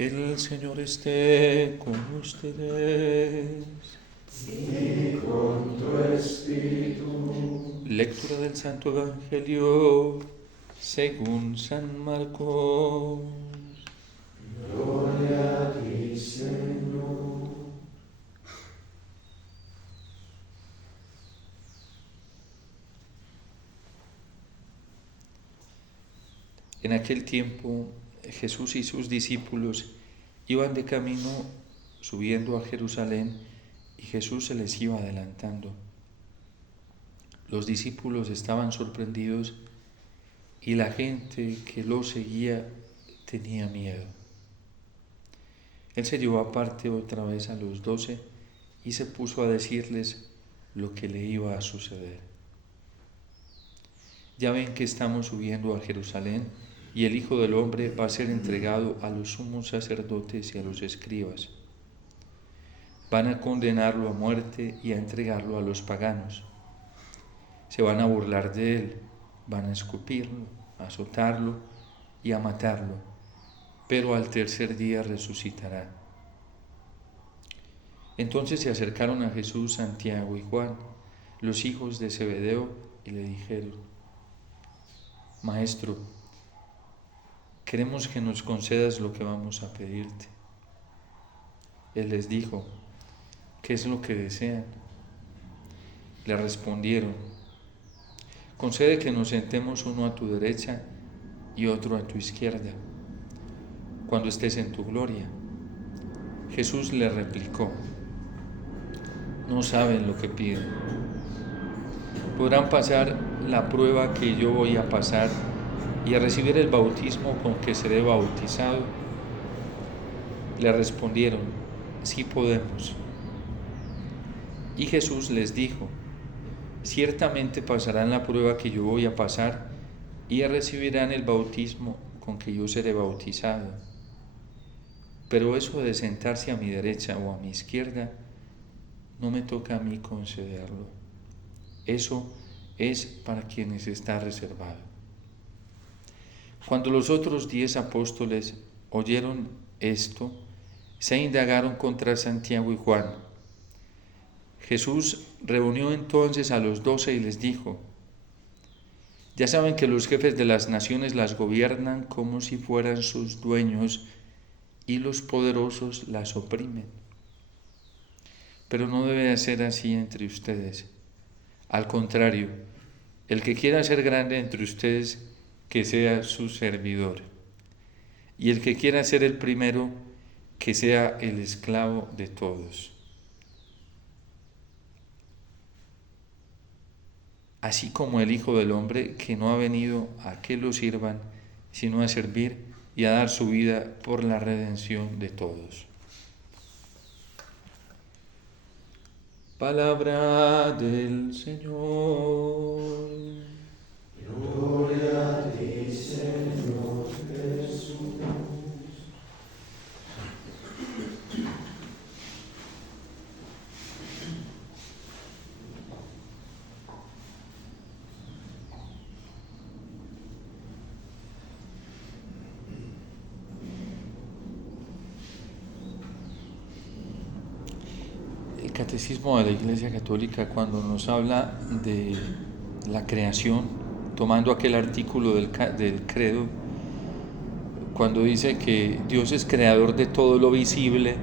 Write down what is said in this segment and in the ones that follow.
El Señor esté con ustedes. Y con tu espíritu. Lectura del Santo Evangelio según San Marcos. Gloria a ti, Señor. En aquel tiempo Jesús y sus discípulos iban de camino subiendo a Jerusalén y Jesús se les iba adelantando. Los discípulos estaban sorprendidos y la gente que lo seguía tenía miedo. Él se llevó aparte otra vez a los 12 y se puso a decirles lo que le iba a suceder. Ya ven que estamos subiendo a Jerusalén y el Hijo del Hombre va a ser entregado a los sumos sacerdotes y a los escribas. Van a condenarlo a muerte y a entregarlo a los paganos. Se van a burlar de él, van a escupirlo, a azotarlo y a matarlo, pero al tercer día resucitará. Entonces se acercaron a Jesús Santiago y Juan, los hijos de Zebedeo, y le dijeron: Maestro, queremos que nos concedas lo que vamos a pedirte. Él les dijo: ¿qué es lo que desean? Le respondieron: concede que nos sentemos uno a tu derecha y otro a tu izquierda, cuando estés en tu gloria. Jesús le replicó: no saben lo que piden. ¿Podrán pasar la prueba que yo voy a pasar y a recibir el bautismo con que seré bautizado? Le respondieron: sí podemos. Y Jesús les dijo: ciertamente pasarán la prueba que yo voy a pasar y recibirán el bautismo con que yo seré bautizado. Pero eso de sentarse a mi derecha o a mi izquierda no me toca a mí concederlo. Eso es para quienes está reservado. Cuando los otros 10 apóstoles oyeron esto, se indagaron contra Santiago y Juan. Jesús reunió entonces a los 12 y les dijo: ya saben que los jefes de las naciones las gobiernan como si fueran sus dueños y los poderosos las oprimen. Pero no debe ser así entre ustedes. Al contrario, el que quiera ser grande entre ustedes, que sea su servidor. Y el que quiera ser el primero, que sea el esclavo de todos. Así como el Hijo del Hombre, que no ha venido a que lo sirvan, sino a servir y a dar su vida por la redención de todos. Palabra del Señor. Gloria a ti, Señor Jesús. El Catecismo de la Iglesia Católica, cuando nos habla de la creación, tomando aquel artículo del credo, cuando dice que Dios es creador de todo lo visible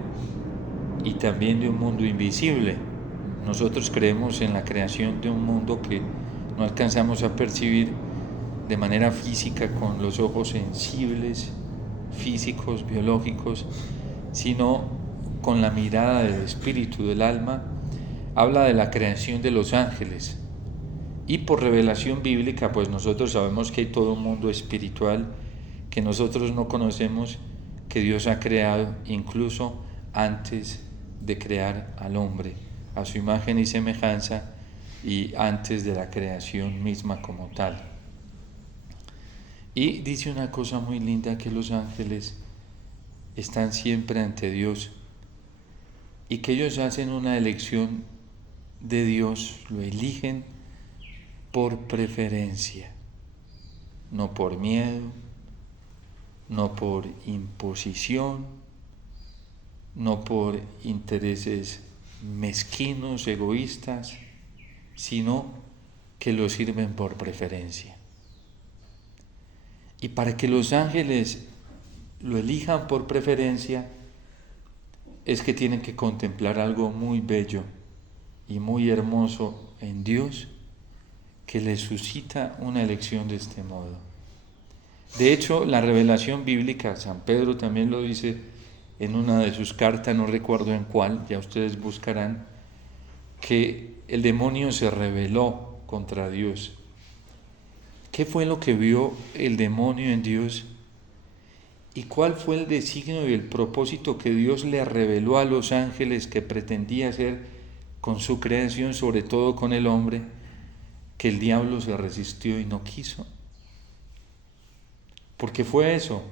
y también de un mundo invisible. Nosotros creemos en la creación de un mundo que no alcanzamos a percibir de manera física con los ojos sensibles, físicos, biológicos, sino con la mirada del espíritu, del alma. Habla de la creación de los ángeles. Y por revelación bíblica, pues nosotros sabemos que hay todo un mundo espiritual que nosotros no conocemos, que Dios ha creado incluso antes de crear al hombre, a su imagen y semejanza, y antes de la creación misma como tal. Y dice una cosa muy linda, que los ángeles están siempre ante Dios y que ellos hacen una elección de Dios, lo eligen por preferencia, no por miedo, no por imposición, no por intereses mezquinos, egoístas, sino que lo sirven por preferencia. Y para que los ángeles lo elijan por preferencia, es que tienen que contemplar algo muy bello y muy hermoso en Dios, que les suscita una elección de este modo. De hecho, la revelación bíblica, San Pedro también lo dice en una de sus cartas, no recuerdo en cuál, ya ustedes buscarán, que el demonio se rebeló contra Dios. ¿Qué fue lo que vio el demonio en Dios? ¿Y cuál fue el designio y el propósito que Dios le reveló a los ángeles que pretendía hacer con su creación, sobre todo con el hombre, que el diablo se resistió y no quiso? Porque fue eso.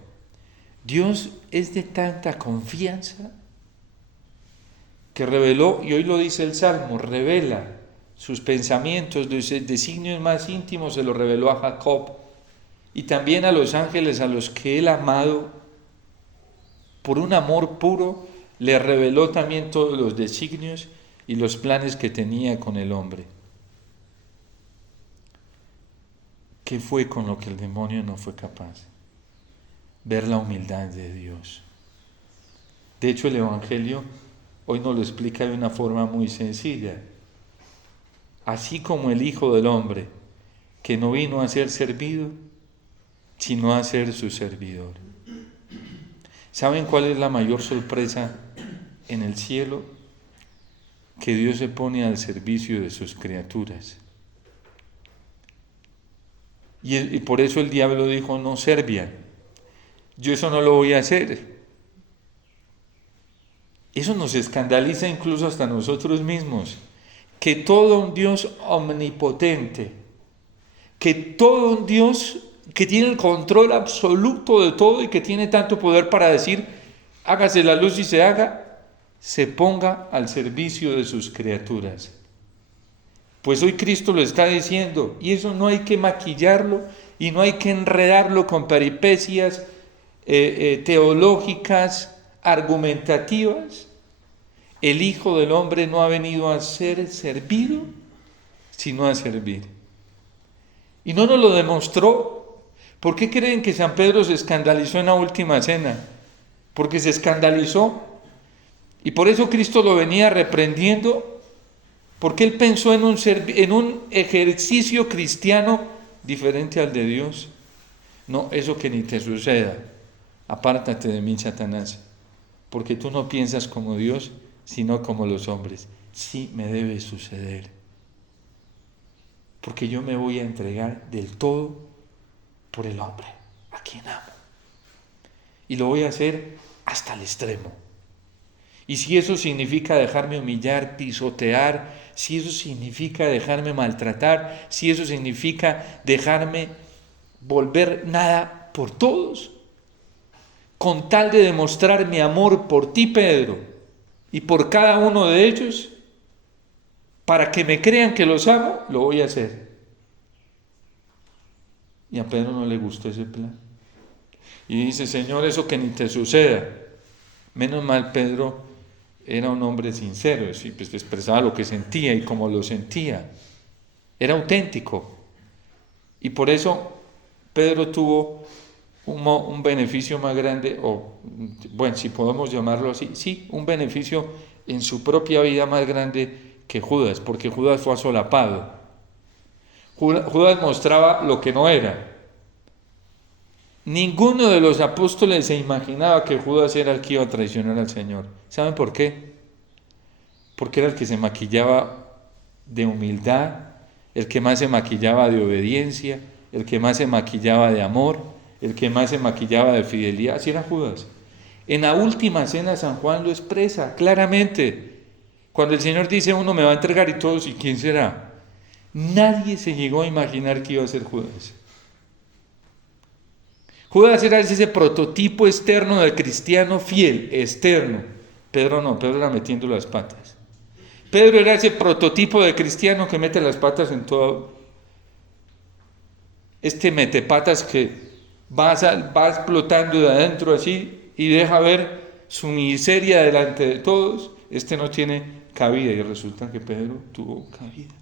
Dios es de tanta confianza que reveló, y hoy lo dice el Salmo, revela sus pensamientos, los designios más íntimos se los reveló a Jacob y también a los ángeles a los que él amado por un amor puro, le reveló también todos los designios y los planes que tenía con el hombre. ¿Qué fue con lo que el demonio no fue capaz? Ver la humildad de Dios. De hecho, el Evangelio hoy nos lo explica de una forma muy sencilla. Así como el Hijo del Hombre, que no vino a ser servido, sino a ser su servidor. ¿Saben cuál es la mayor sorpresa en el cielo? Que Dios se pone al servicio de sus criaturas. Y por eso el diablo dijo, no servían. Yo eso no lo voy a hacer. Eso nos escandaliza incluso hasta nosotros mismos. Que todo un Dios omnipotente, que todo un Dios que tiene el control absoluto de todo y que tiene tanto poder para decir, hágase la luz y se haga, se ponga al servicio de sus criaturas. Pues hoy Cristo lo está diciendo, y eso no hay que maquillarlo y no hay que enredarlo con peripecias teológicas, argumentativas. El Hijo del Hombre no ha venido a ser servido, sino a servir. Y no nos lo demostró. ¿Por qué creen que San Pedro se escandalizó en la última cena? Porque se escandalizó. Y por eso Cristo lo venía reprendiendo, porque él pensó en un ejercicio cristiano diferente al de Dios. No, eso que ni te suceda. Apártate de mí, Satanás, porque tú no piensas como Dios, sino como los hombres. Sí me debe suceder, porque yo me voy a entregar del todo por el hombre, a quien amo. Y lo voy a hacer hasta el extremo. Y si eso significa dejarme humillar, pisotear, si eso significa dejarme maltratar, si eso significa dejarme volver nada por todos, con tal de demostrar mi amor por ti, Pedro, y por cada uno de ellos, para que me crean que los amo, lo voy a hacer. Y a Pedro no le gustó ese plan. Y dice, Señor, eso que ni te suceda. Menos mal, Pedro era un hombre sincero, sí, pues expresaba lo que sentía y cómo lo sentía. Era auténtico. Y por eso Pedro tuvo un beneficio más grande, o bueno, si podemos llamarlo así, sí, un beneficio en su propia vida más grande que Judas, porque Judas fue asolapado. Judas mostraba lo que no era. Ninguno de los apóstoles se imaginaba que Judas era el que iba a traicionar al Señor. ¿Saben por qué? Porque era el que se maquillaba de humildad, el que más se maquillaba de obediencia, el que más se maquillaba de amor, el que más se maquillaba de fidelidad. Así era Judas. En la última cena San Juan lo expresa claramente. Cuando el Señor dice, uno me va a entregar y todos, ¿y quién será? Nadie se llegó a imaginar que iba a ser Judas. Judas era ese prototipo externo del cristiano fiel, externo. Pedro no, Pedro era metiendo las patas. Pedro era ese prototipo de cristiano que mete las patas en todo. Este metepatas que va explotando de adentro así y deja ver su miseria delante de todos, este no tiene cabida. Y resulta que Pedro tuvo cabida.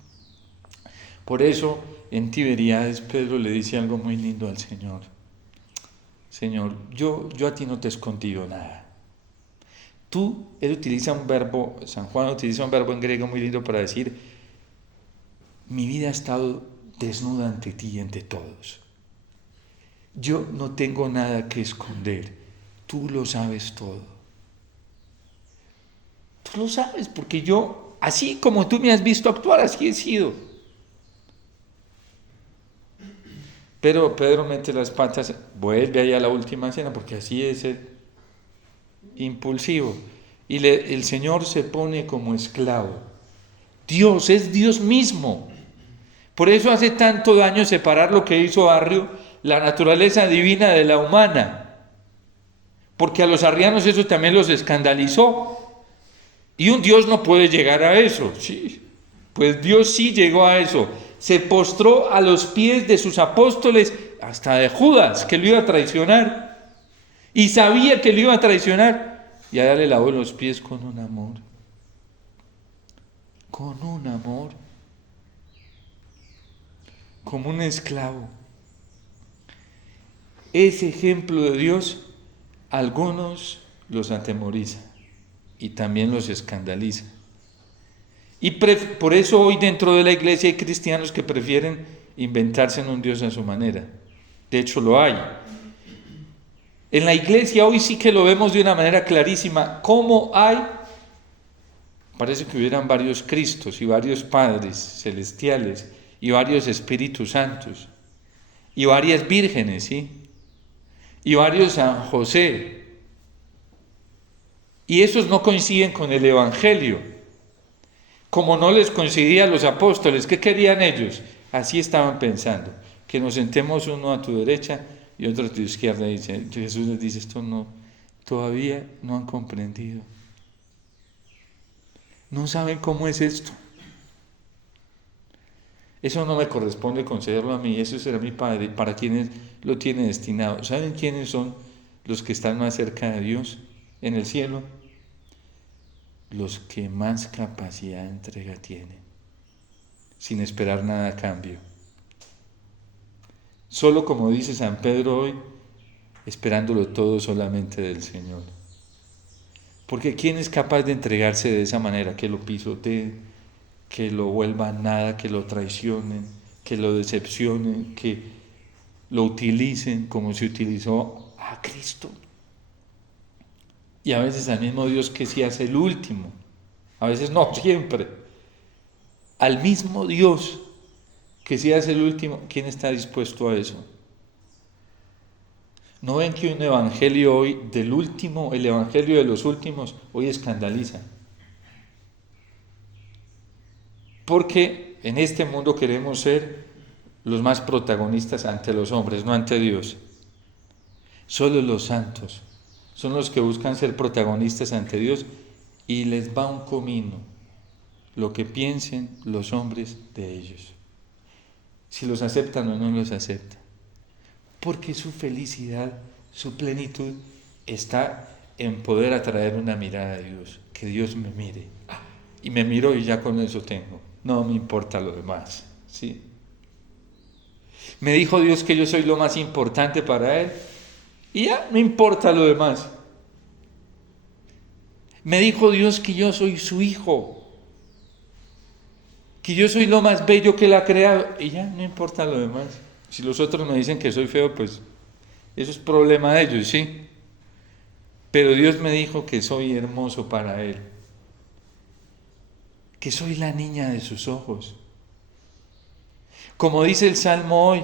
Por eso, en Tiberíades, Pedro le dice algo muy lindo al Señor. Señor, yo a ti no te he escondido nada. Él utiliza un verbo, San Juan utiliza un verbo en griego muy lindo para decir, mi vida ha estado desnuda ante ti y ante todos. Yo no tengo nada que esconder. Tú lo sabes todo. Tú lo sabes porque yo, así como tú me has visto actuar, así he sido. Pero Pedro mete las patas, vuelve allá a la última cena, porque así es el impulsivo. Y el Señor se pone como esclavo. Dios es Dios mismo. Por eso hace tanto daño separar lo que hizo Arrio, la naturaleza divina de la humana. Porque a los arrianos eso también los escandalizó. Y un Dios no puede llegar a eso. Sí, pues Dios sí llegó a eso. Se postró a los pies de sus apóstoles, hasta de Judas, que lo iba a traicionar. Y sabía que lo iba a traicionar. Y allá le lavó los pies con un amor. Con un amor. Como un esclavo. Ese ejemplo de Dios, algunos los atemoriza y también los escandaliza. Y por eso hoy dentro de la iglesia hay cristianos que prefieren inventarse en un Dios a su manera. De hecho lo hay. En la iglesia hoy sí que lo vemos de una manera clarísima. ¿Cómo hay? Parece que hubieran varios Cristos y varios Padres celestiales y varios Espíritus Santos y varias vírgenes, ¿sí? Y varios San José. Y esos no coinciden con el Evangelio. Como no les coincidía a los apóstoles, ¿qué querían ellos? Así estaban pensando, que nos sentemos uno a tu derecha y otro a tu izquierda. Y Jesús les dice, esto no, todavía no han comprendido. No saben cómo es esto. Eso no me corresponde concederlo a mí, eso será mi Padre, para quienes lo tiene destinado. ¿Saben quiénes son los que están más cerca de Dios en el cielo? Los que más capacidad de entrega tienen, sin esperar nada a cambio. Solo como dice San Pedro hoy, esperándolo todo solamente del Señor. Porque ¿quién es capaz de entregarse de esa manera? Que lo pisoteen, que lo vuelvan nada, que lo traicionen, que lo decepcionen, que lo utilicen como se utilizó a Cristo. Y a veces al mismo Dios que sí hace el último, a veces no, siempre. Al mismo Dios que sí hace el último, ¿quién está dispuesto a eso? ¿No ven que un evangelio hoy del último, el evangelio de los últimos, hoy escandaliza? Porque en este mundo queremos ser los más protagonistas ante los hombres, no ante Dios. Solo los santos son los que buscan ser protagonistas ante Dios y les va un comino lo que piensen los hombres de ellos. Si los aceptan o no los aceptan. Porque su felicidad, su plenitud está en poder atraer una mirada de Dios. Que Dios me mire. Y me miro y ya con eso tengo. No me importa lo demás. ¿Sí? Me dijo Dios que yo soy lo más importante para Él. Y ya no importa lo demás. Me dijo Dios que yo soy su hijo. Que yo soy lo más bello que Él ha creado. Y ya no importa lo demás. Si los otros me dicen que soy feo, pues eso es problema de ellos, ¿sí? Pero Dios me dijo que soy hermoso para Él. Que soy la niña de sus ojos. Como dice el Salmo hoy,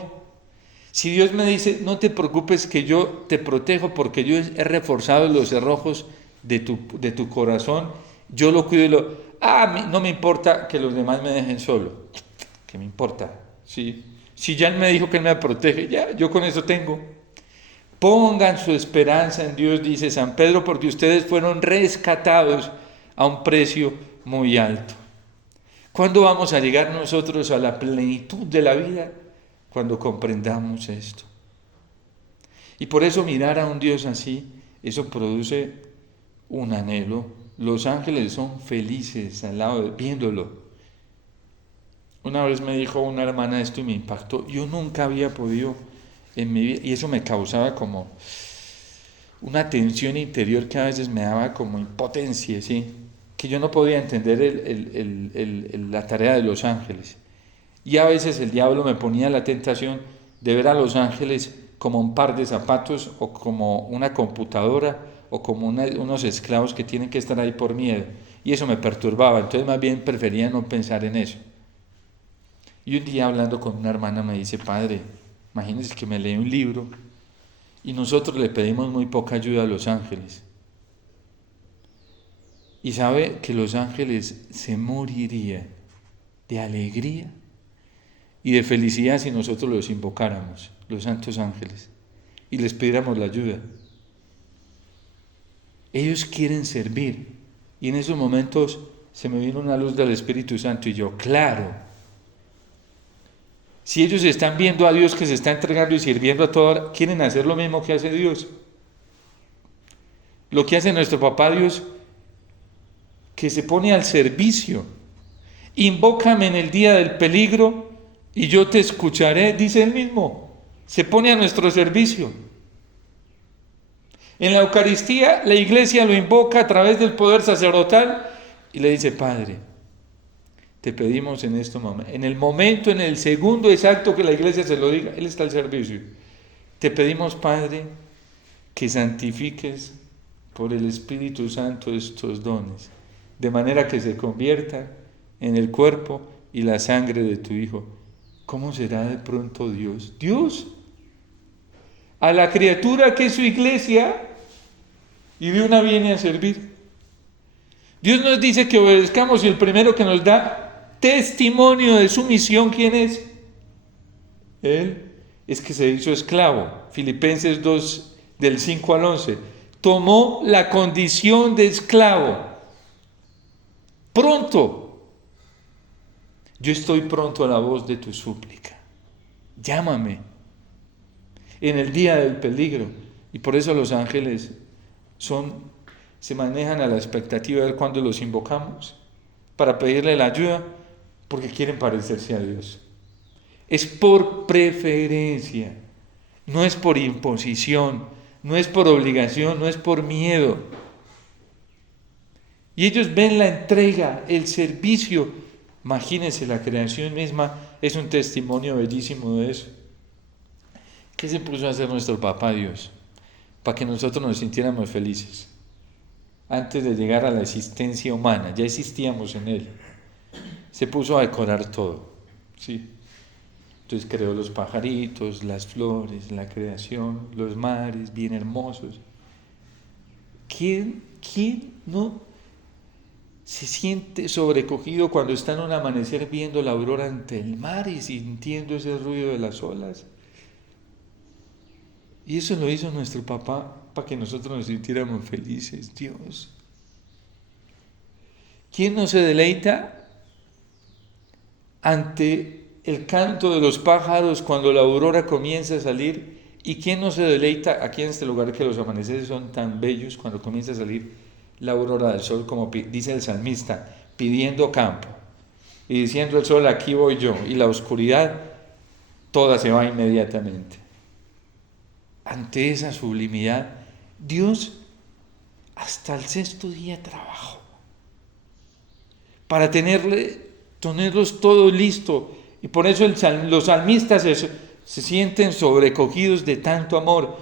si Dios me dice, no te preocupes que yo te protejo porque yo he reforzado los cerrojos de tu corazón, yo lo cuido no me importa que los demás me dejen solo. ¿Qué me importa? ¿Sí? Si ya Él me dijo que Él me protege, ya, yo con eso tengo. Pongan su esperanza en Dios, dice San Pedro, porque ustedes fueron rescatados a un precio muy alto. ¿Cuándo vamos a llegar nosotros a la plenitud de la vida? Cuando comprendamos esto. Y por eso mirar a un Dios así, eso produce un anhelo. Los ángeles son felices al lado viéndolo. Una vez me dijo una hermana esto y me impactó. Yo nunca había podido en mi vida, y eso me causaba como una tensión interior que a veces me daba como impotencia, ¿sí? Que yo no podía entender la tarea de los ángeles. Y a veces el diablo me ponía la tentación de ver a los ángeles como un par de zapatos o como una computadora o como unos esclavos que tienen que estar ahí por miedo. Y eso me perturbaba, entonces más bien prefería no pensar en eso. Y un día hablando con una hermana me dice, padre, imagínese que me lee un libro y nosotros le pedimos muy poca ayuda a los ángeles. Y sabe que los ángeles se morirían de alegría y de felicidad si nosotros los invocáramos, los santos ángeles, y les pidiéramos la ayuda. Ellos quieren servir. Y en esos momentos se me vino una luz del Espíritu Santo y yo, claro, si ellos están viendo a Dios que se está entregando y sirviendo a toda hora, quieren hacer lo mismo que hace Dios. Lo que hace nuestro papá Dios, que se pone al servicio. Invócame en el día del peligro y yo te escucharé, dice él mismo. Se pone a nuestro servicio. En la Eucaristía, la Iglesia lo invoca a través del poder sacerdotal y le dice, Padre, te pedimos en este momento, en el segundo exacto que la Iglesia se lo diga, Él está al servicio. Te pedimos, Padre, que santifiques por el Espíritu Santo estos dones, de manera que se conviertan en el cuerpo y la sangre de tu Hijo. ¿Cómo será de pronto Dios? Dios, a la criatura que es su Iglesia, y de una viene a servir. Dios nos dice que obedezcamos y el primero que nos da testimonio de su misión, ¿quién es? Él es que se hizo esclavo. Filipenses 2, del 5 al 11. Tomó la condición de esclavo. Pronto. Yo estoy pronto a la voz de tu súplica. Llámame en el día del peligro. Y por eso los ángeles se manejan a la expectativa de ver cuándo los invocamos para pedirle la ayuda, porque quieren parecerse a Dios. Es por preferencia, no es por imposición, no es por obligación, no es por miedo. Y ellos ven la entrega, el servicio. Imagínense, la creación misma es un testimonio bellísimo de eso. ¿Qué se puso a hacer nuestro papá Dios? Para que nosotros nos sintiéramos felices. Antes de llegar a la existencia humana, ya existíamos en Él. Se puso a decorar todo, ¿sí? Entonces creó los pajaritos, las flores, la creación, los mares bien hermosos. ¿Quién no se siente sobrecogido cuando está en un amanecer viendo la aurora ante el mar y sintiendo ese ruido de las olas? Y eso lo hizo nuestro papá para que nosotros nos sintiéramos felices, Dios. ¿Quién no se deleita ante el canto de los pájaros cuando la aurora comienza a salir? ¿Y quién no se deleita aquí en este lugar que los amaneceres son tan bellos cuando comienza a salir la aurora del sol, como dice el salmista, pidiendo campo y diciendo el sol, aquí voy yo, y la oscuridad toda se va inmediatamente? Ante esa sublimidad, Dios hasta el sexto día trabajó para tenerlos todo listo. Y por eso los salmistas se sienten sobrecogidos de tanto amor.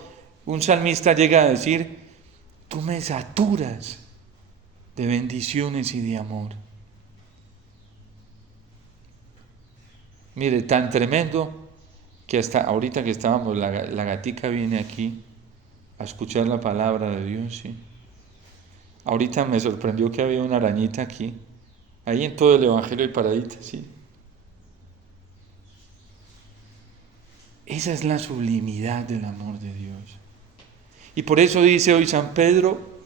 Un salmista llega a decir, tú me saturas de bendiciones y de amor. Mire, tan tremendo que hasta ahorita que estábamos, la gatica viene aquí a escuchar la palabra de Dios, ¿sí? Ahorita me sorprendió que había una arañita aquí, ahí en todo el Evangelio y paradita, ¿sí? Esa es la sublimidad del amor de Dios. Y por eso dice hoy San Pedro,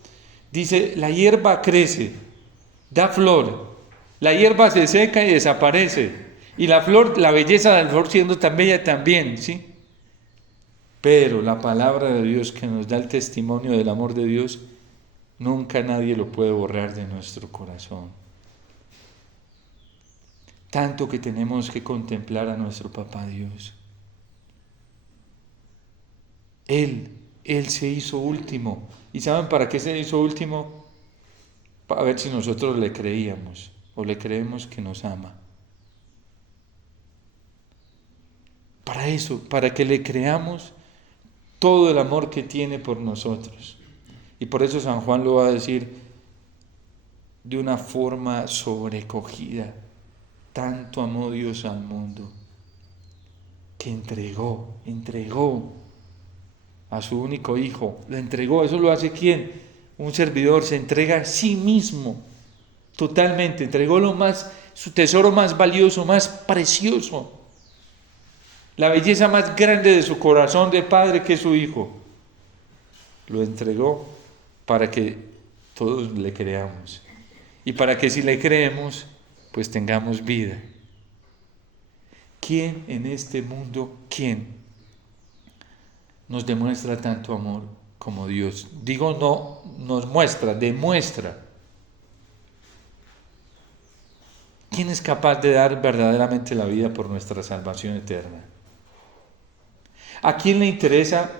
dice, la hierba crece, da flor, la hierba se seca y desaparece, y la flor, la belleza de la flor siendo tan bella también, ¿sí? Pero la palabra de Dios que nos da el testimonio del amor de Dios nunca nadie lo puede borrar de nuestro corazón. Tanto que tenemos que contemplar a nuestro Papá Dios. Él se hizo último. ¿Y saben para qué se hizo último? Para ver si nosotros le creíamos o le creemos que nos ama. Para eso, para que le creamos todo el amor que tiene por nosotros. Y por eso San Juan lo va a decir de una forma sobrecogida. Tanto amó Dios al mundo que entregó a su único Hijo. Lo entregó. ¿Eso lo hace quién? Un servidor se entrega a sí mismo totalmente. Entregó su tesoro más valioso, más precioso. La belleza más grande de su corazón de padre, que es su Hijo. Lo entregó para que todos le creamos. Y para que si le creemos, pues tengamos vida. ¿Quién en este mundo, nos demuestra tanto amor como Dios? Digo, no nos muestra, demuestra. ¿Quién es capaz de dar verdaderamente la vida por nuestra salvación eterna? ¿A quién le interesa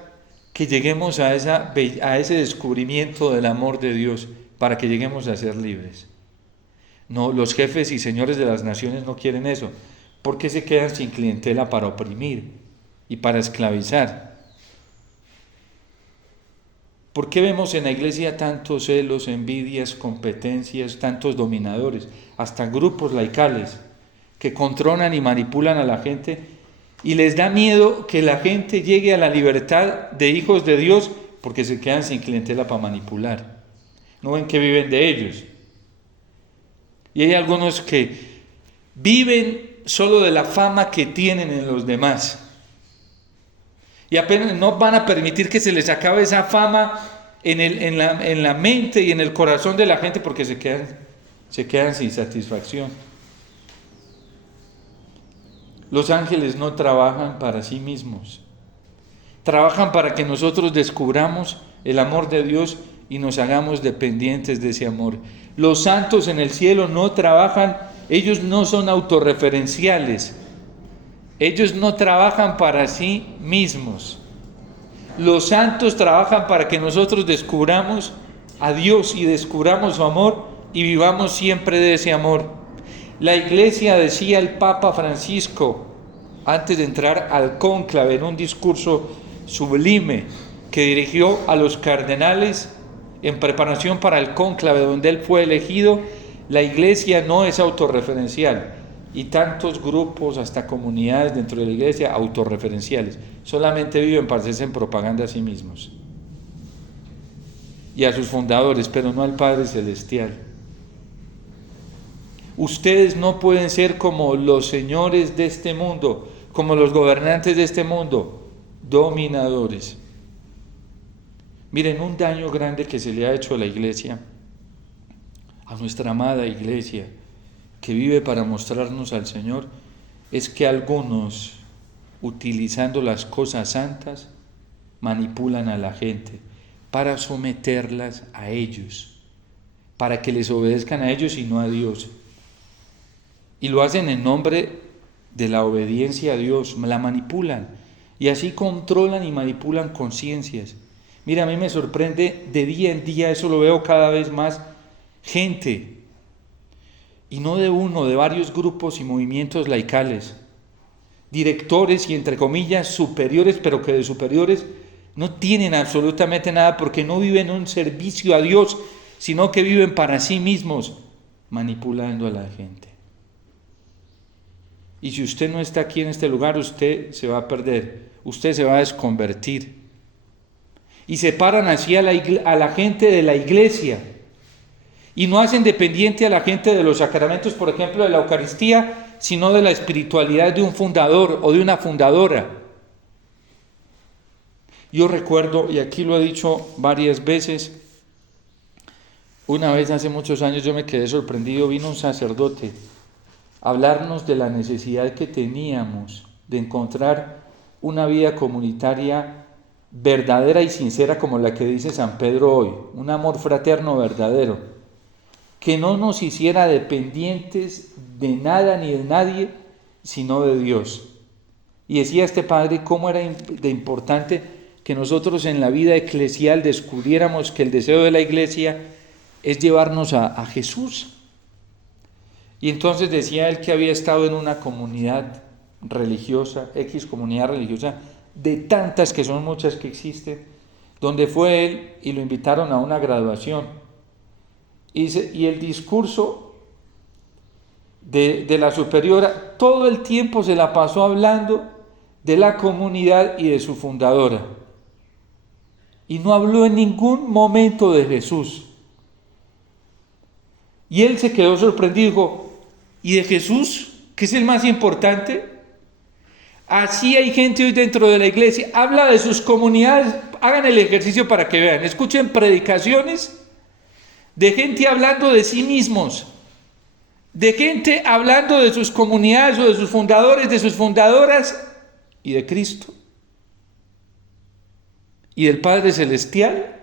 que lleguemos a ese descubrimiento del amor de Dios para que lleguemos a ser libres? No, los jefes y señores de las naciones no quieren eso. ¿Por qué se quedan sin clientela para oprimir y para esclavizar? ¿Por qué vemos en la iglesia tantos celos, envidias, competencias, tantos dominadores, hasta grupos laicales que controlan y manipulan a la gente y les da miedo que la gente llegue a la libertad de hijos de Dios porque se quedan sin clientela para manipular? ¿No ven que viven de ellos? Y hay algunos que viven solo de la fama que tienen en los demás. Y apenas no van a permitir que se les acabe esa fama en la mente y en el corazón de la gente porque se quedan sin satisfacción. Los ángeles no trabajan para sí mismos. Trabajan para que nosotros descubramos el amor de Dios y nos hagamos dependientes de ese amor. Los santos en el cielo no trabajan, ellos no son autorreferenciales. Ellos no trabajan para sí mismos. Los santos trabajan para que nosotros descubramos a Dios y descubramos su amor y vivamos siempre de ese amor. La iglesia, decía el Papa Francisco, antes de entrar al cónclave, en un discurso sublime que dirigió a los cardenales en preparación para el cónclave donde él fue elegido, la iglesia no es autorreferencial. Y tantos grupos, hasta comunidades dentro de la iglesia autorreferenciales, solamente viven para hacerse en propaganda a sí mismos y a sus fundadores, pero no al Padre Celestial. Ustedes no pueden ser como los señores de este mundo, como los gobernantes de este mundo, dominadores. Miren, un daño grande que se le ha hecho a la iglesia, a nuestra amada iglesia, que vive para mostrarnos al Señor, es que algunos, utilizando las cosas santas, manipulan a la gente para someterlas a ellos, para que les obedezcan a ellos y no a Dios. Y lo hacen en nombre de la obediencia a Dios, la manipulan y así controlan y manipulan conciencias. Mira, a mí me sorprende de día en día, eso lo veo cada vez más, gente, y no de uno, de varios grupos y movimientos laicales, directores y entre comillas superiores, pero que de superiores no tienen absolutamente nada porque no viven un servicio a Dios, sino que viven para sí mismos, manipulando a la gente. Y si usted no está aquí en este lugar, usted se va a perder, usted se va a desconvertir. Y separan así a la gente de la iglesia. Y no hacen dependiente a la gente de los sacramentos, por ejemplo, de la Eucaristía, sino de la espiritualidad de un fundador o de una fundadora. Yo recuerdo, y aquí lo he dicho varias veces, una vez hace muchos años yo me quedé sorprendido, vino un sacerdote a hablarnos de la necesidad que teníamos de encontrar una vida comunitaria verdadera y sincera como la que dice San Pedro hoy, un amor fraterno verdadero, que no nos hiciera dependientes de nada ni de nadie, sino de Dios. Y decía este padre cómo era de importante que nosotros en la vida eclesial descubriéramos que el deseo de la iglesia es llevarnos a Jesús. Y entonces decía él que había estado en una comunidad religiosa, X comunidad religiosa, de tantas que son muchas que existen, donde fue él y lo invitaron a una graduación. Y el discurso de la superiora todo el tiempo se la pasó hablando de la comunidad y de su fundadora. Y no habló en ningún momento de Jesús. Y él se quedó sorprendido y dijo, ¿y de Jesús, que es el más importante? Así hay gente hoy dentro de la iglesia, habla de sus comunidades, hagan el ejercicio para que vean, escuchen predicaciones de gente hablando de sí mismos, de gente hablando de sus comunidades o de sus fundadores, de sus fundadoras y de Cristo y del Padre Celestial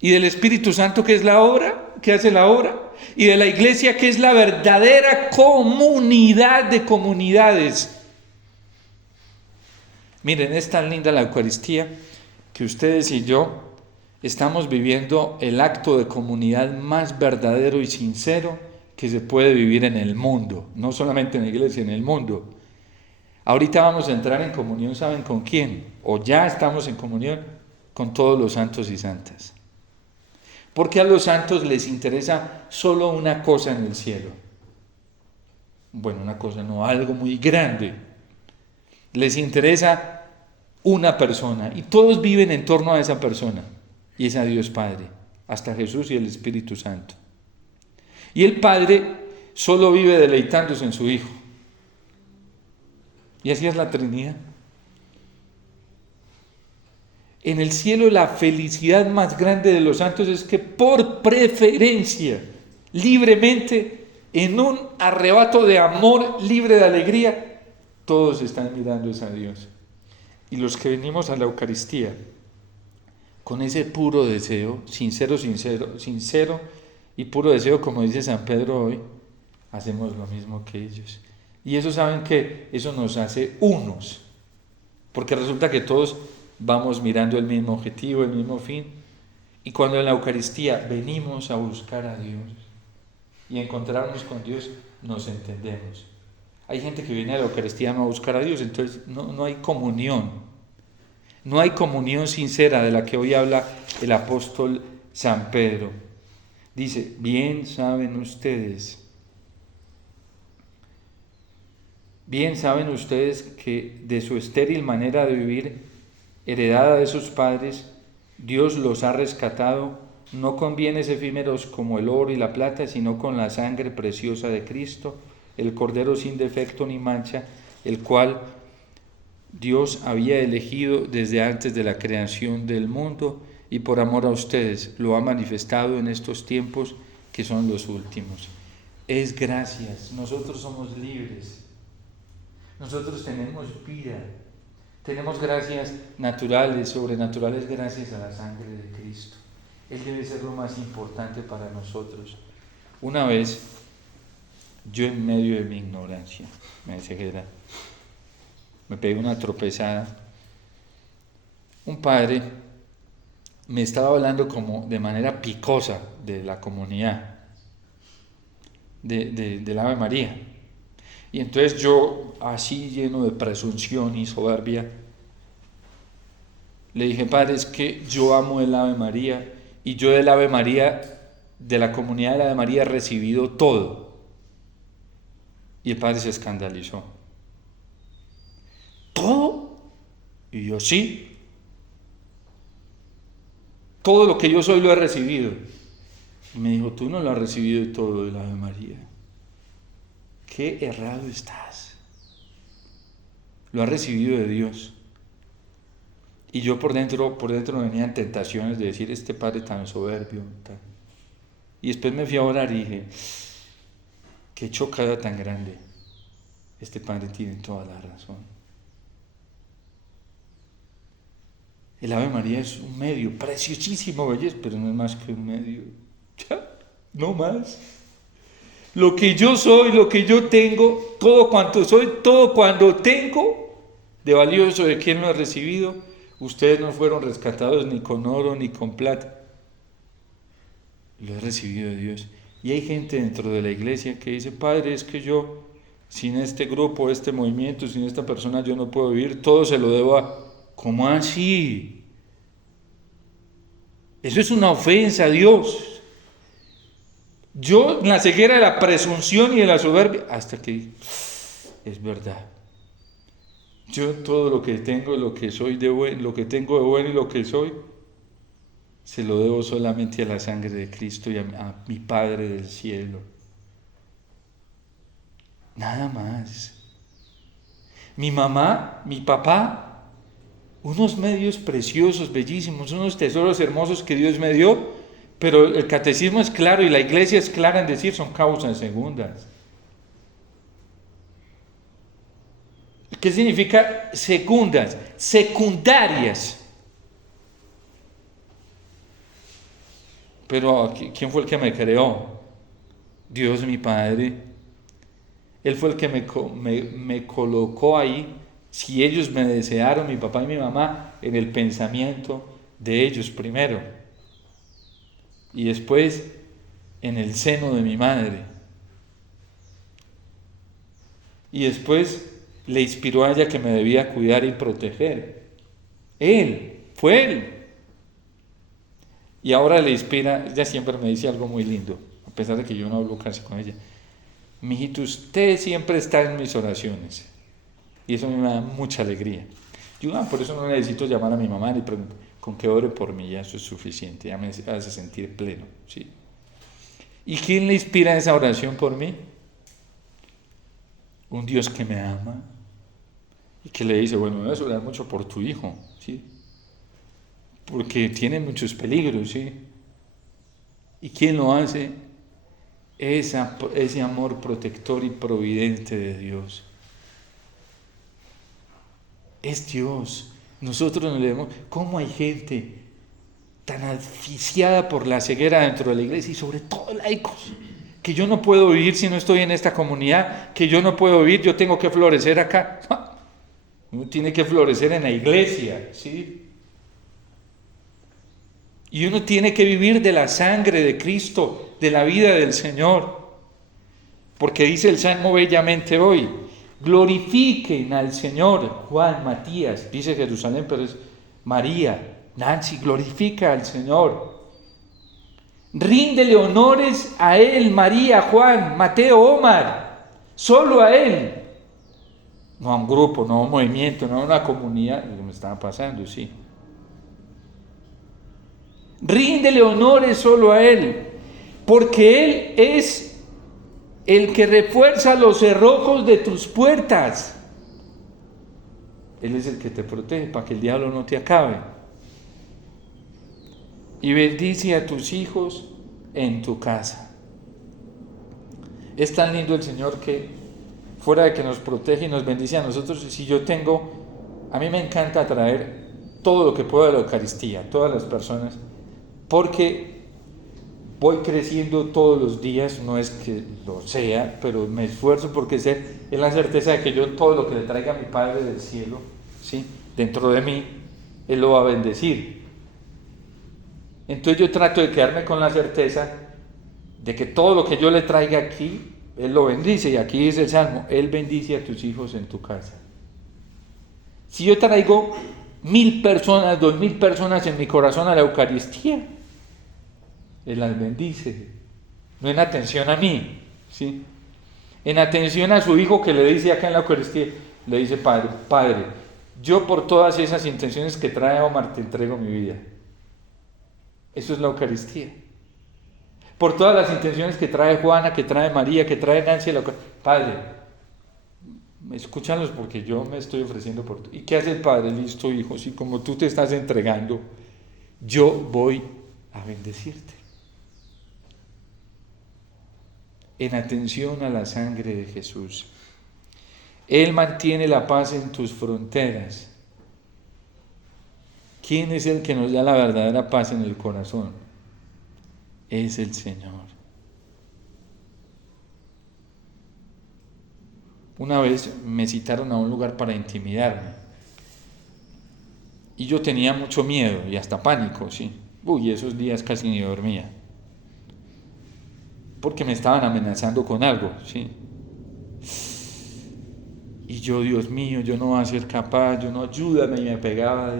y del Espíritu Santo que es la obra, que hace la obra, y de la iglesia que es la verdadera comunidad de comunidades. Miren, es tan linda la Eucaristía que ustedes y yo estamos viviendo el acto de comunidad más verdadero y sincero que se puede vivir en el mundo, no solamente en la iglesia, en el mundo. Ahorita vamos a entrar en comunión, ¿saben con quién? O ya estamos en comunión con todos los santos y santas. Porque a los santos les interesa solo una cosa en el cielo. Bueno, una cosa no, algo muy grande. Les interesa una persona y todos viven en torno a esa persona. Y es a Dios Padre, hasta Jesús y el Espíritu Santo. Y el Padre solo vive deleitándose en su Hijo. Y así es la Trinidad. En el cielo la felicidad más grande de los santos es que por preferencia, libremente, en un arrebato de amor libre de alegría, todos están mirando a Dios. Y los que venimos a la Eucaristía, con ese puro deseo, sincero y puro deseo, como dice San Pedro hoy, hacemos lo mismo que ellos. Y eso saben que eso nos hace unos, porque resulta que todos vamos mirando el mismo objetivo, el mismo fin, y cuando en la Eucaristía venimos a buscar a Dios y a encontrarnos con Dios, nos entendemos. Hay gente que viene a la Eucaristía no a buscar a Dios, entonces no hay comunión. No hay comunión sincera de la que hoy habla el apóstol San Pedro. Dice, bien saben ustedes que de su estéril manera de vivir, heredada de sus padres, Dios los ha rescatado, no con bienes efímeros como el oro y la plata, sino con la sangre preciosa de Cristo, el Cordero sin defecto ni mancha, el cual Dios había elegido desde antes de la creación del mundo y por amor a ustedes lo ha manifestado en estos tiempos que son los últimos. Es gracias, nosotros somos libres, nosotros tenemos vida, tenemos gracias naturales, sobrenaturales, gracias a la sangre de Cristo. Él debe ser lo más importante para nosotros. Una vez, yo en medio de mi ignorancia, me pegué una tropezada. Un padre me estaba hablando como de manera picosa de la comunidad, del Ave María. Y entonces yo, así lleno de presunción y soberbia, le dije, padre, es que yo amo el Ave María y yo del Ave María, de la comunidad del Ave María, he recibido todo. Y el padre se escandalizó. ¿Todo? Y yo, sí. Todo lo que yo soy lo he recibido. Y me dijo, tú no lo has recibido todo del Ave María. Qué errado estás. Lo has recibido de Dios. Y yo por dentro venían tentaciones de decir, este padre tan soberbio. Tal. Y después me fui a orar y dije, qué chocada tan grande. Este padre tiene toda la razón. El Ave María es un medio preciosísimo, belleza, pero no es más que un medio. Ya, no más. Lo que yo soy, lo que yo tengo, todo cuanto soy, todo cuando tengo, de valioso de quien lo ha recibido, ustedes no fueron rescatados ni con oro ni con plata. Lo he recibido de Dios. Y hay gente dentro de la iglesia que dice, Padre, es que yo, sin este grupo, este movimiento, sin esta persona, yo no puedo vivir, todo se lo debo a... ¿Cómo así? Eso es una ofensa a Dios. Yo, en la ceguera de la presunción y de la soberbia, hasta que es verdad. Yo todo lo que tengo, lo que soy de bueno, lo que tengo de bueno y lo que soy, se lo debo solamente a la sangre de Cristo y a mi Padre del cielo. Nada más. Mi mamá, mi papá, unos medios preciosos, bellísimos, unos tesoros hermosos que Dios me dio, pero el catecismo es claro y la iglesia es clara en decir son causas segundas. ¿Qué significa segundas? Secundarias. Pero ¿quién fue el que me creó? Dios mi Padre. Él fue el que me colocó ahí. Si ellos me desearon, mi papá y mi mamá, en el pensamiento de ellos primero. Y después en el seno de mi madre. Y después le inspiró a ella que me debía cuidar y proteger. Fue él. Y ahora le inspira, ella siempre me dice algo muy lindo, a pesar de que yo no hablo casi con ella. Mijito, usted siempre está en mis oraciones. Y eso me da mucha alegría. Yo por eso no necesito llamar a mi mamá ni preguntar, con que ore por mí, ya eso es suficiente, ya me hace sentir pleno. ¿Sí? ¿Y quién le inspira esa oración por mí? Un Dios que me ama y que le dice, bueno, me vas a orar mucho por tu hijo, ¿sí? Porque tiene muchos peligros, ¿sí? ¿Y quién lo hace? Ese amor protector y providente de Dios. Es Dios. Nosotros nos leemos, ¿cómo hay gente tan asfixiada por la ceguera dentro de la iglesia y sobre todo laicos? Que yo no puedo vivir si no estoy en esta comunidad, que yo no puedo vivir, yo tengo que florecer acá. Uno tiene que florecer en la iglesia, ¿sí? Y uno tiene que vivir de la sangre de Cristo, de la vida del Señor. Porque dice el Salmo bellamente hoy, glorifiquen al Señor. Juan, Matías, dice Jerusalén, pero es María, Nancy, glorifica al Señor. Ríndele honores a Él, María, Juan, Mateo, Omar, solo a Él. No a un grupo, no a un movimiento, no a una comunidad, lo que me estaba pasando, sí. Ríndele honores solo a Él, porque Él es el que refuerza los cerrojos de tus puertas. Él es el que te protege para que el diablo no te acabe. Y bendice a tus hijos en tu casa. Es tan lindo el Señor que fuera de que nos protege y nos bendice a nosotros, a mí me encanta traer todo lo que puedo de la Eucaristía, todas las personas, porque voy creciendo todos los días, no es que lo sea, pero me esfuerzo porque sé, es la certeza de que yo todo lo que le traiga a mi Padre del cielo, ¿sí? Dentro de mí, Él lo va a bendecir. Entonces yo trato de quedarme con la certeza de que todo lo que yo le traiga aquí, Él lo bendice. Y aquí dice el Salmo, Él bendice a tus hijos en tu casa. Si yo traigo 1,000 personas, 2,000 personas en mi corazón a la Eucaristía, Él las bendice. No en atención a mí, ¿sí? En atención a su hijo que le dice acá en la Eucaristía, le dice, Padre, yo por todas esas intenciones que trae Omar te entrego mi vida. Eso es la Eucaristía. Por todas las intenciones que trae Juana, que trae María, que trae Nancy, Padre, escúchalos porque yo me estoy ofreciendo por tú. ¿Y qué hace el Padre? Listo, hijo, si como tú te estás entregando, yo voy a bendecirte. En atención a la sangre de Jesús. Él mantiene la paz en tus fronteras. ¿Quién es el que nos da la verdadera paz en el corazón? Es el Señor. Una vez me citaron a un lugar para intimidarme. Y yo tenía mucho miedo y hasta pánico, sí. Esos días casi ni dormía. Porque me estaban amenazando con algo, sí. Y yo, Dios mío, yo no voy a ser capaz, yo no, ayúdame, y me pegaba.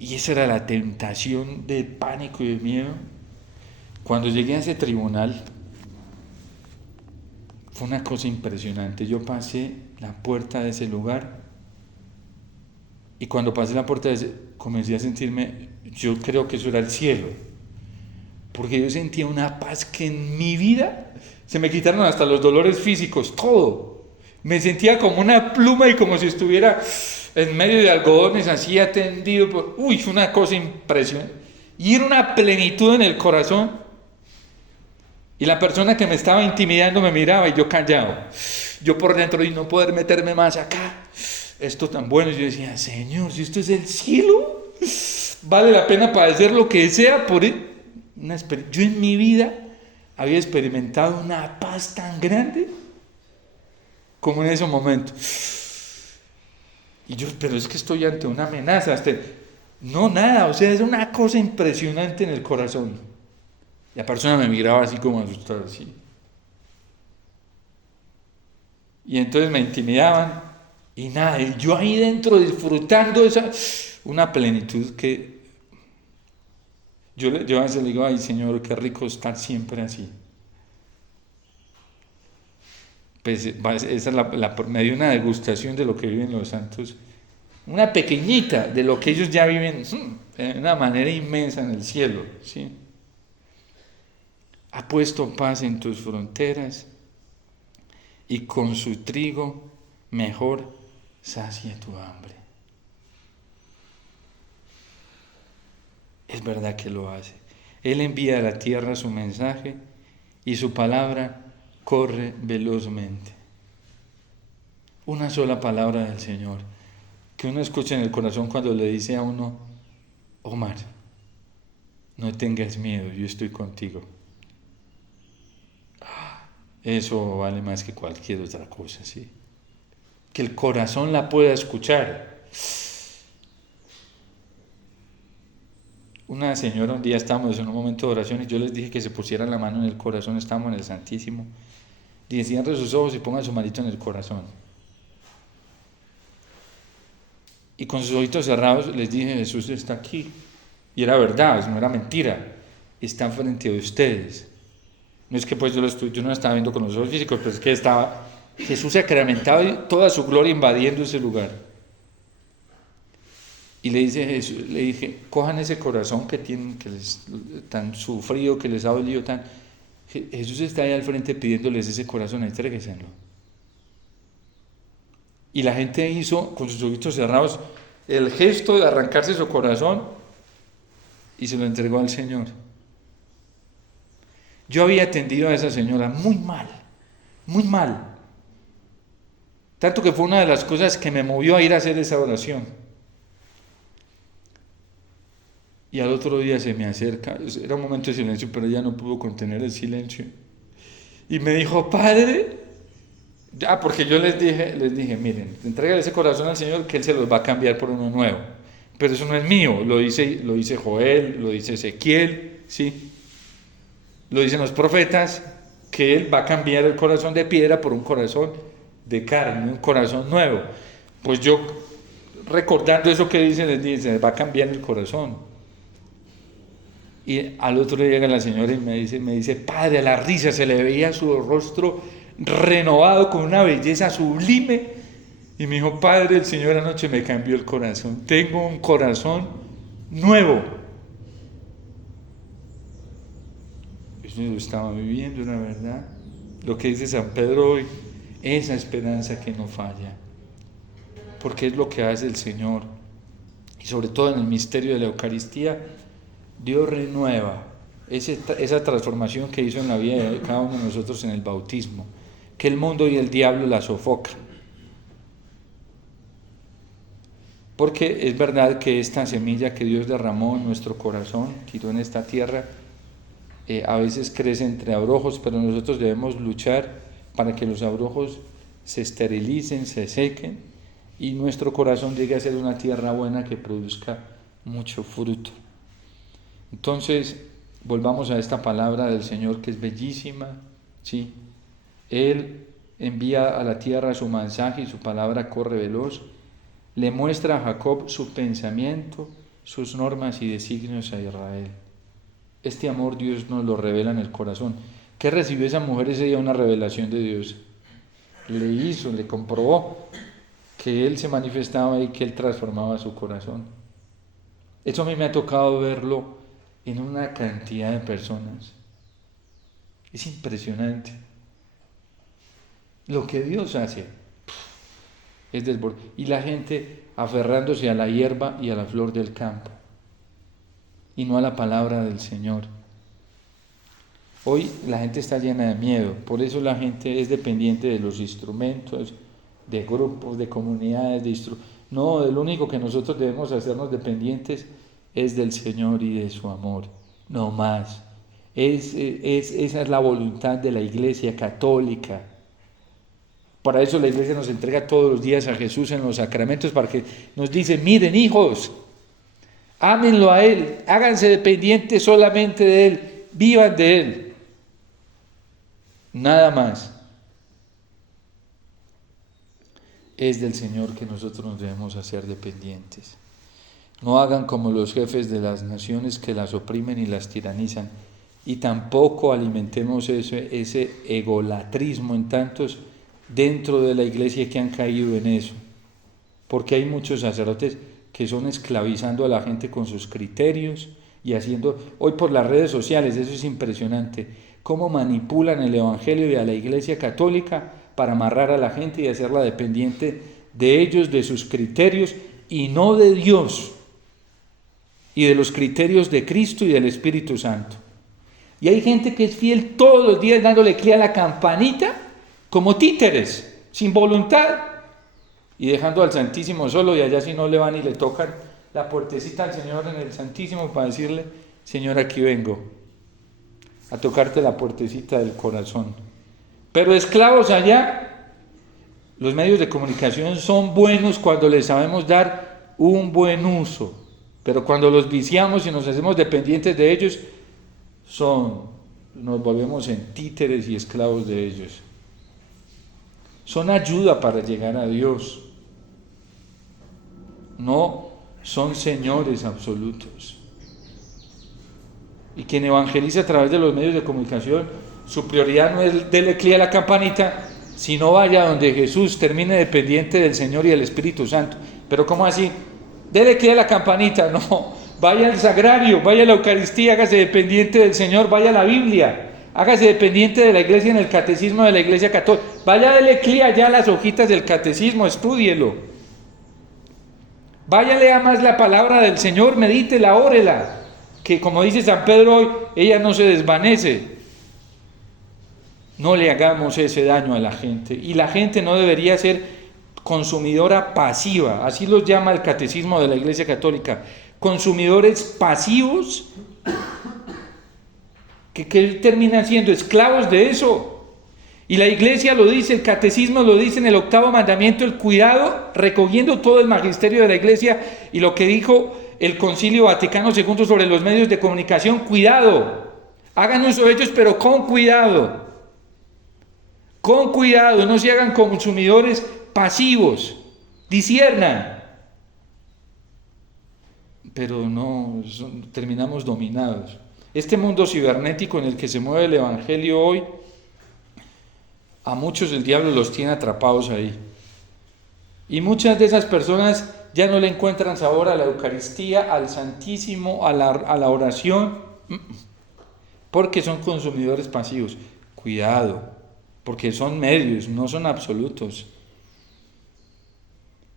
Y esa era la tentación de pánico y de miedo. Cuando llegué a ese tribunal, fue una cosa impresionante. Yo pasé la puerta de ese lugar y cuando pasé la puerta comencé a sentirme, yo creo que eso era el cielo, porque yo sentía una paz que en mi vida se me quitaron hasta los dolores físicos, todo. Me sentía como una pluma y como si estuviera en medio de algodones así atendido. Una cosa impresionante. Y era una plenitud en el corazón. Y la persona que me estaba intimidando me miraba y yo callado. Yo por dentro y no poder meterme más acá. Esto tan bueno. Y yo decía, Señor, si esto es el cielo, vale la pena padecer lo que sea por una experiencia. Yo en mi vida había experimentado una paz tan grande como en ese momento. Y yo, pero es que estoy ante una amenaza. No, nada, o sea, es una cosa impresionante en el corazón. La persona me miraba así como asustada, así. Y entonces me intimidaban y nada, y yo ahí dentro disfrutando una plenitud que yo a veces le digo, ay Señor, qué rico estar siempre así. Pues esa es me dio una degustación de lo que viven los santos, una pequeñita de lo que ellos ya viven de una manera inmensa en el cielo, ¿sí? Ha puesto paz en tus fronteras y con su trigo mejor sacia tu hambre. Es verdad que lo hace. Él envía a la tierra su mensaje y su palabra corre velozmente. Una sola palabra del Señor que uno escucha en el corazón cuando le dice a uno, Omar, no tengas miedo, yo estoy contigo. Eso vale más que cualquier otra cosa, ¿sí? Que el corazón la pueda escuchar. Una señora, un día estábamos en un momento de oración y yo les dije que se pusieran la mano en el corazón, estábamos en el Santísimo. Y cierren sus ojos y pongan su manito en el corazón. Y con sus ojitos cerrados les dije, Jesús está aquí. Y era verdad, no era mentira. Está frente a ustedes. No es que pues yo no lo estaba viendo con los ojos físicos, pero es que estaba Jesús sacramentado y toda su gloria invadiendo ese lugar. Y le dije, cojan ese corazón que tienen, tan sufrido, que les ha dolido tan. Jesús está ahí al frente pidiéndoles ese corazón, entrégueselo. Y la gente hizo, con sus ojitos cerrados, el gesto de arrancarse su corazón y se lo entregó al Señor. Yo había atendido a esa señora muy mal. Tanto que fue una de las cosas que me movió a ir a hacer esa oración. Y al otro día se me acerca, era un momento de silencio, pero ella no pudo contener el silencio. Y me dijo, Padre, porque yo les dije, miren, entrégale ese corazón al Señor que Él se los va a cambiar por uno nuevo. Pero eso no es mío, lo dice Joel, lo dice Ezequiel, ¿sí? Lo dicen los profetas, que Él va a cambiar el corazón de piedra por un corazón de carne, un corazón nuevo. Pues yo, recordando eso que dice, les dije, se va a cambiar el corazón. Y al otro día llega la señora y me dice, Padre, a la risa se le veía su rostro renovado con una belleza sublime. Y me dijo, Padre, el Señor anoche me cambió el corazón. Tengo un corazón nuevo. Eso lo estaba viviendo, la verdad. Lo que dice San Pedro hoy, esa esperanza que no falla. Porque es lo que hace el Señor. Y sobre todo en el misterio de la Eucaristía, Dios renueva esa transformación que hizo en la vida de cada uno de nosotros en el bautismo, que el mundo y el diablo la sofocan. Porque es verdad que esta semilla que Dios derramó en nuestro corazón, tiró en esta tierra, a veces crece entre abrojos, pero nosotros debemos luchar para que los abrojos se esterilicen, se sequen y nuestro corazón llegue a ser una tierra buena que produzca mucho fruto. Entonces, volvamos a esta palabra del Señor que es bellísima, ¿sí? Él envía a la tierra su mensaje y su palabra corre veloz. Le muestra a Jacob su pensamiento, sus normas y designios a Israel. Este amor Dios nos lo revela en el corazón. ¿Qué recibió esa mujer ese día? Una revelación de Dios. Le comprobó que Él se manifestaba y que Él transformaba su corazón. Eso a mí me ha tocado verlo en una cantidad de personas. Es impresionante. Lo que Dios hace es desbordar. Y la gente aferrándose a la hierba y a la flor del campo, y no a la palabra del Señor. Hoy la gente está llena de miedo, por eso la gente es dependiente de los instrumentos, de grupos, de comunidades, No, de lo único que nosotros debemos hacernos dependientes es del Señor y de su amor, no más. Esa es la voluntad de la Iglesia católica. Para eso la Iglesia nos entrega todos los días a Jesús en los sacramentos, para que nos dice: miren, hijos, ámenlo a Él, háganse dependientes solamente de Él, vivan de Él, nada más. Es del Señor que nosotros nos debemos hacer dependientes. No hagan como los jefes de las naciones que las oprimen y las tiranizan, y tampoco alimentemos ese egolatrismo en tantos dentro de la Iglesia que han caído en eso, porque hay muchos sacerdotes que son esclavizando a la gente con sus criterios y haciendo, hoy por las redes sociales, eso es impresionante, cómo manipulan el Evangelio y a la Iglesia católica para amarrar a la gente y hacerla dependiente de ellos, de sus criterios, y no de Dios, y de los criterios de Cristo y del Espíritu Santo. Y hay gente que es fiel todos los días dándole clic a la campanita, como títeres, sin voluntad, y dejando al Santísimo solo, y allá si no le van y le tocan la puertecita al Señor en el Santísimo para decirle: Señor, aquí vengo a tocarte la puertecita del corazón. Pero esclavos allá. Los medios de comunicación son buenos cuando les sabemos dar un buen uso, pero cuando los viciamos y nos hacemos dependientes de ellos, nos volvemos en títeres y esclavos de ellos. Son ayuda para llegar a Dios, no son señores absolutos. Y quien evangeliza a través de los medios de comunicación, su prioridad no es darle clic a la campanita, sino vaya donde Jesús, termine dependiente del Señor y del Espíritu Santo. Pero ¿cómo así? Dele clic a la campanita, no, vaya al sagrario, vaya a la Eucaristía, hágase dependiente del Señor, vaya a la Biblia, hágase dependiente de la Iglesia en el catecismo de la Iglesia Católica, vaya, dele clic allá a las hojitas del catecismo, estúdielo, vaya, lea más la palabra del Señor, medítela, órela, que como dice San Pedro hoy, ella no se desvanece. No le hagamos ese daño a la gente, y la gente no debería ser consumidora pasiva, así los llama el catecismo de la Iglesia Católica, consumidores pasivos que terminan siendo esclavos de eso. Y la Iglesia lo dice, el catecismo lo dice en el 8º mandamiento, el cuidado, recogiendo todo el magisterio de la Iglesia y lo que dijo el Concilio Vaticano II sobre los medios de comunicación: cuidado, hagan uso de ellos, pero con cuidado, no se hagan consumidores pasivos, disciernan, pero no, terminamos dominados. Este mundo cibernético en el que se mueve el Evangelio hoy, a muchos el diablo los tiene atrapados ahí, y muchas de esas personas ya no le encuentran sabor a la Eucaristía, al Santísimo, a la oración, porque son consumidores pasivos. Cuidado, porque son medios, no son absolutos.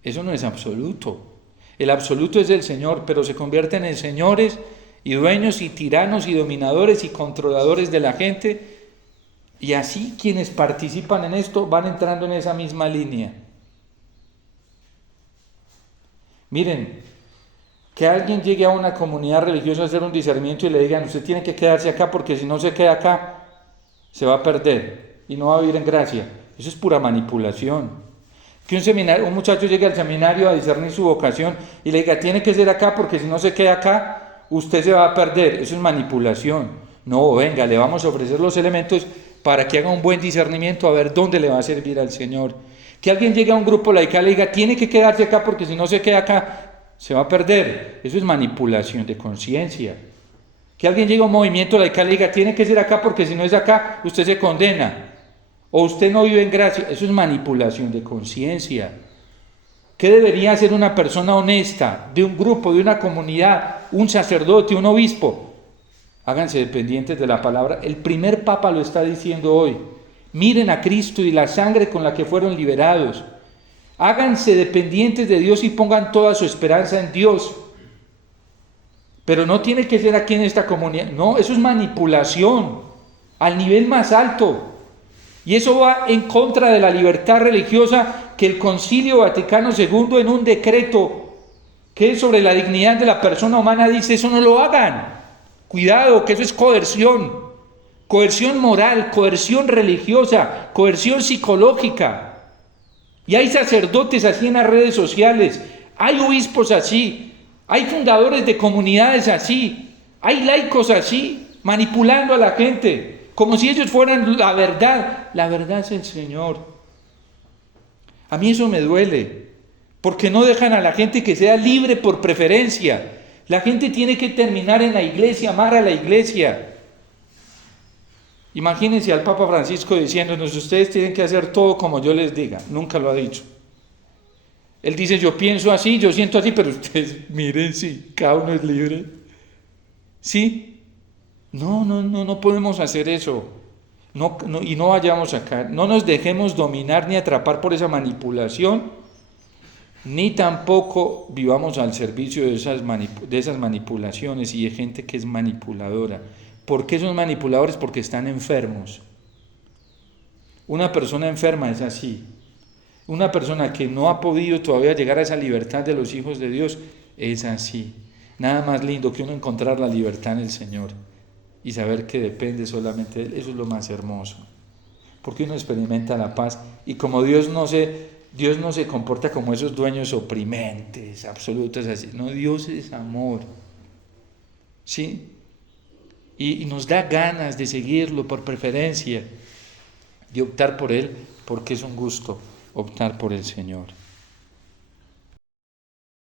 Eso no es absoluto. El absoluto es el Señor, pero se convierten en señores y dueños y tiranos y dominadores y controladores de la gente, y así quienes participan en esto van entrando en esa misma línea. Miren, que alguien llegue a una comunidad religiosa a hacer un discernimiento y le digan, usted tiene que quedarse acá porque si no se queda acá, se va a perder y no va a vivir en gracia. Eso es pura manipulación. Que un muchacho llegue al seminario a discernir su vocación y le diga, tiene que ser acá porque si no se queda acá, usted se va a perder. Eso es manipulación. No, venga, le vamos a ofrecer los elementos para que haga un buen discernimiento a ver dónde le va a servir al Señor. Que alguien llegue a un grupo laical y le diga, tiene que quedarse acá porque si no se queda acá, se va a perder. Eso es manipulación de conciencia. Que alguien llegue a un movimiento laical y diga, tiene que ser acá porque si no es acá, usted se condena. O usted no vive en gracia. Eso es manipulación de conciencia. ¿Qué debería hacer una persona honesta de un grupo, de una comunidad, un sacerdote, un obispo? Háganse dependientes de la palabra. El primer papa lo está diciendo hoy. Miren a Cristo y la sangre con la que fueron liberados. Háganse dependientes de Dios y pongan toda su esperanza en Dios. Pero no tiene que ser aquí en esta comunidad. No, eso es manipulación al nivel más alto. Y eso va en contra de la libertad religiosa que el Concilio Vaticano II en un decreto que es sobre la dignidad de la persona humana dice, eso no lo hagan. Cuidado, que eso es coerción. Coerción moral, coerción religiosa, coerción psicológica. Y hay sacerdotes así en las redes sociales, hay obispos así, hay fundadores de comunidades así, hay laicos así, manipulando a la gente, como si ellos fueran la verdad. La verdad es el Señor. A mí eso me duele, porque no dejan a la gente que sea libre por preferencia. La gente tiene que terminar en la iglesia, amar a la iglesia. Imagínense al Papa Francisco diciéndonos, ustedes tienen que hacer todo como yo les diga. Nunca lo ha dicho. Él dice, yo pienso así, yo siento así, pero ustedes miren, sí, cada uno es libre. ¿Sí? No podemos hacer eso. Y no vayamos acá. No nos dejemos dominar ni atrapar por esa manipulación, ni tampoco vivamos al servicio de esas manipulaciones y de gente que es manipuladora. ¿Por qué son manipuladores? Porque están enfermos. Una persona enferma es así. Una persona que no ha podido todavía llegar a esa libertad de los hijos de Dios es así. Nada más lindo que uno encontrar la libertad en el Señor y saber que depende solamente de Él. Eso es lo más hermoso. Porque uno experimenta la paz y como Dios no se comporta como esos dueños oprimentes, absolutos, así. No, Dios es amor. ¿Sí? Y nos da ganas de seguirlo por preferencia y optar por Él, porque es un gusto optar por el Señor.